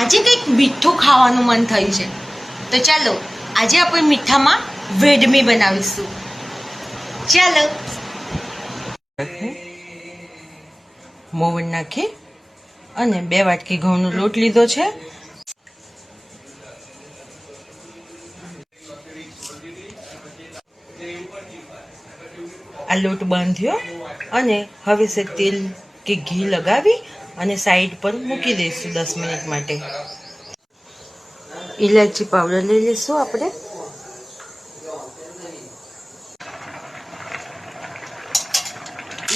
આજે કંઈક મીઠું ખાવાનું મન થયું છે, તો ચાલો આજે આપણે મીઠામાં વેડમી બનાવીશું. ચાલો મોવણ નાખી અને 2 વાટકી ઘઉંનો લોટ લીધો છે. આ લોટ બાંધ્યો અને હવે છે તેલ કે ઘી લગાવી અને સાઈડ પર મૂકી દઈશું 10 મિનિટ માટે. ઇલાયચી પાવડર લઈ લઈશું આપણે.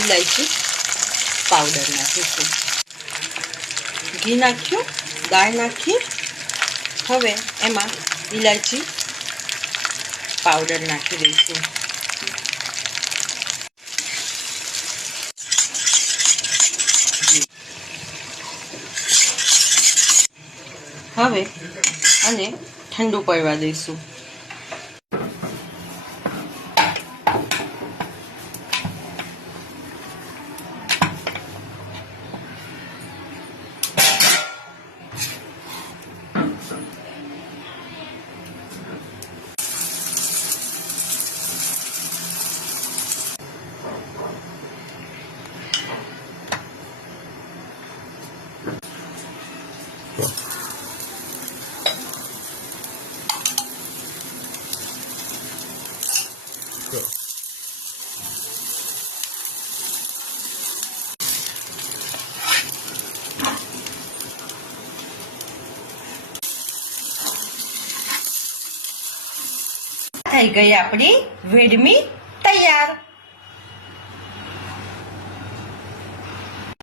ઇલાયચી પાવડર નાખીશું. ઘી નાખ્યું, દાળ નાખી. હવે એમાં ઇલાયચી પાવડર નાખી દઈશું. હવે અને ઠંડુ પડવા દઈશું. થઈ ગઈ આપણી વેડમી તૈયાર.